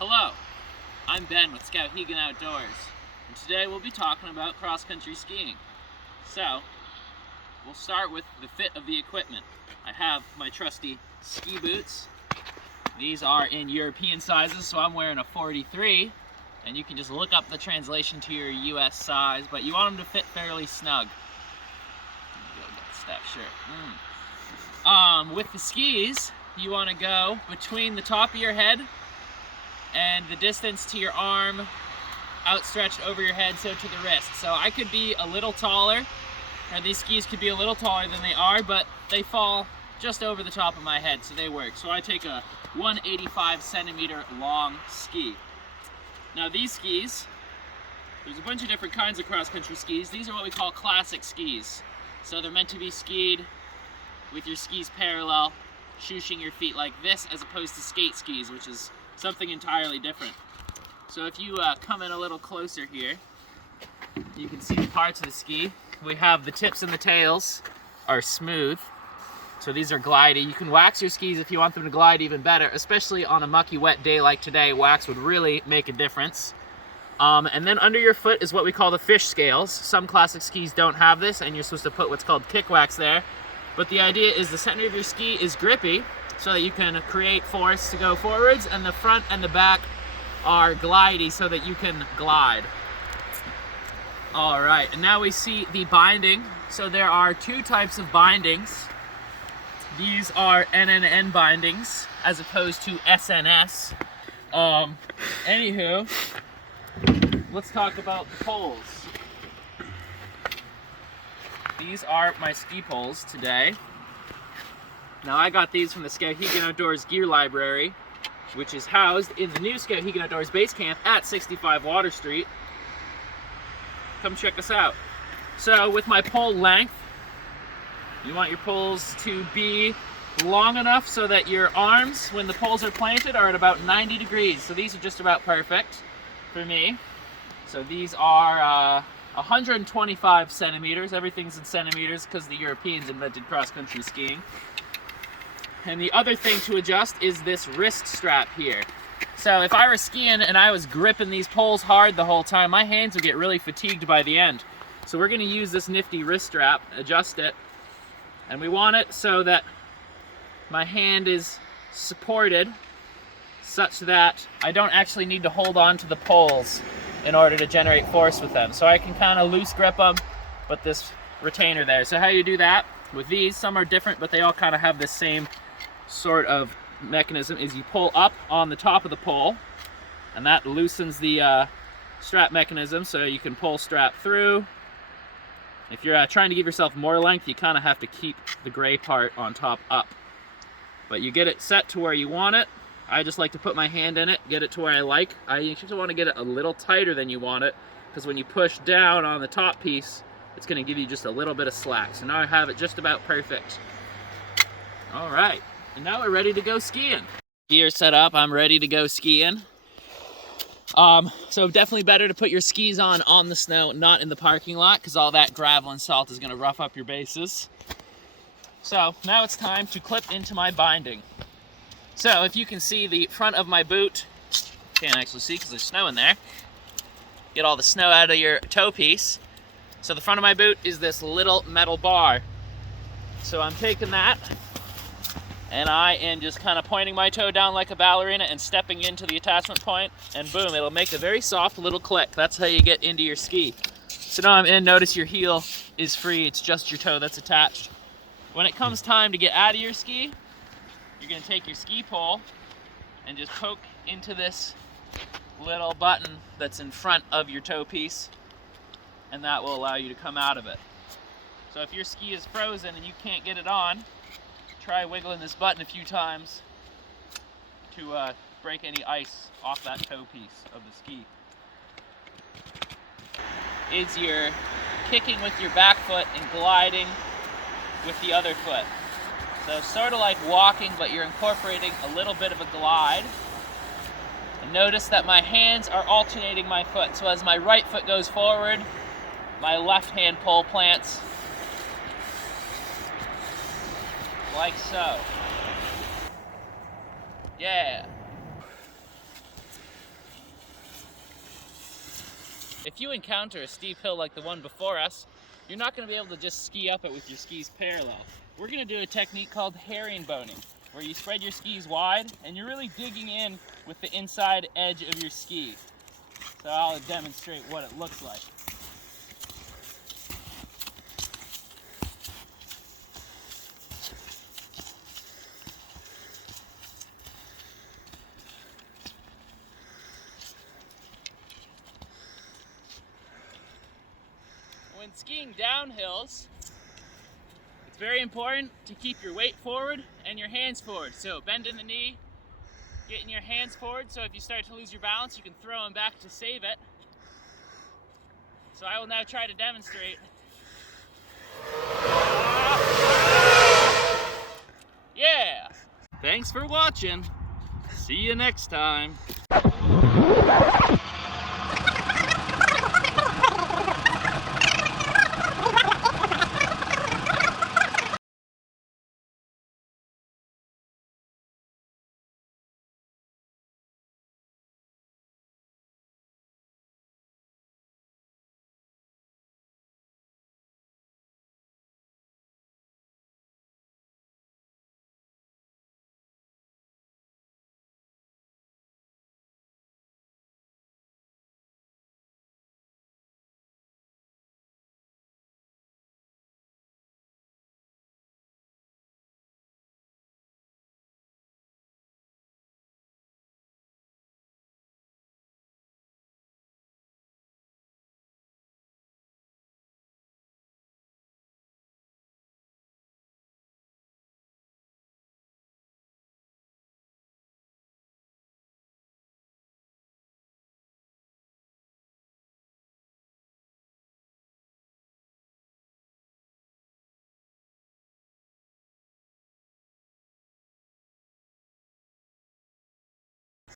Hello, I'm Ben with Skowhegan Outdoors, and today we'll be talking about cross-country skiing. So, we'll start with the fit of the equipment. I have my trusty ski boots. These are in European sizes, so I'm wearing a 43, and you can just look up the translation to your US size, but you want them to fit fairly snug. With the skis, you want to go between the top of your head and the distance to your arm outstretched over your head, so to the wrist. So I could be a little taller, or these skis could be a little taller than they are, but they fall just over the top of my head, so they work. So I take a 185 centimeter long ski. Now these skis, there's a bunch of different kinds of cross-country skis. These are what we call classic skis. So they're meant to be skied with your skis parallel, shooshing your feet like this, as opposed to skate skis, which is something entirely different. So if you come in a little closer here, you can see the parts of the ski. We have the tips and the tails are smooth, so these are glidey. You can wax your skis if you want them to glide even better, especially on a mucky wet day like today. Wax would really make a difference. And then under your foot is what we call the fish scales. Some classic skis don't have this, and you're supposed to put what's called kick wax there. But the idea is the center of your ski is grippy, so that you can create force to go forwards, and the front and the back are glidey so that you can glide. All right, and now we see the binding. So there are two types of bindings. These are NNN bindings as opposed to SNS. Anywho, let's talk about the poles. These are my ski poles today. Now I got these from the Skowhegan Outdoors Gear Library, which is housed in the new Skowhegan Outdoors Base Camp at 65 Water Street. Come check us out. So with my pole length, you want your poles to be long enough so that your arms, when the poles are planted, are at about 90 degrees. So these are just about perfect for me. So these are 125 centimeters. Everything's in centimeters because the Europeans invented cross-country skiing. And the other thing to adjust is this wrist strap here. So if I were skiing and I was gripping these poles hard the whole time, my hands would get really fatigued by the end. So we're going to use this nifty wrist strap, adjust it, and we want it so that my hand is supported such that I don't actually need to hold on to the poles in order to generate force with them. So I can kind of loose grip them with this retainer there. So how you do that with these, some are different, but they all kind of have the same sort of mechanism, is you pull up on the top of the pole, and that loosens the strap mechanism, so you can pull strap through. If you're trying to give yourself more length, you kind of have to keep the gray part on top up. But you get it set to where you want it. I just like to put my hand in it, get it to where I like. You just want to get it a little tighter than you want it, because when you push down on the top piece, it's going to give you just a little bit of slack. So now I have it just about perfect. All right, and now we're ready to go skiing. Gear set up, I'm ready to go skiing. So definitely better to put your skis on the snow, not in the parking lot, because all that gravel and salt is going to rough up your bases. So now it's time to clip into my binding. So if you can see the front of my boot, can't actually see because there's snow in there. Get all the snow out of your toe piece. So the front of my boot is this little metal bar. So I'm taking that, and I am just kind of pointing my toe down like a ballerina and stepping into the attachment point, and boom, it'll make a very soft little click. That's how you get into your ski. So now I'm in, notice your heel is free, it's just your toe that's attached. When it comes time to get out of your ski, you're going to take your ski pole and just poke into this little button that's in front of your toe piece, and that will allow you to come out of it. So if your ski is frozen and you can't get it on, try wiggling this button a few times to break any ice off that toe piece of the ski. Is you're kicking with your back foot and gliding with the other foot. So sort of like walking, but you're incorporating a little bit of a glide. And notice that my hands are alternating my foot. So as my right foot goes forward, my left hand pole plants like so. Yeah. if you encounter a steep hill like the one before us, you're not going to be able to just ski up it with your skis parallel. We're going to do a technique called herringboning, where you spread your skis wide and you're really digging in with the inside edge of your ski. So I'll demonstrate what it looks like. When skiing down hills, it's very important to keep your weight forward and your hands forward. So bend in the knee, getting your hands forward, so if you start to lose your balance, you can throw them back to save it. So I will now try to demonstrate. Yeah! Thanks for watching. See you next time.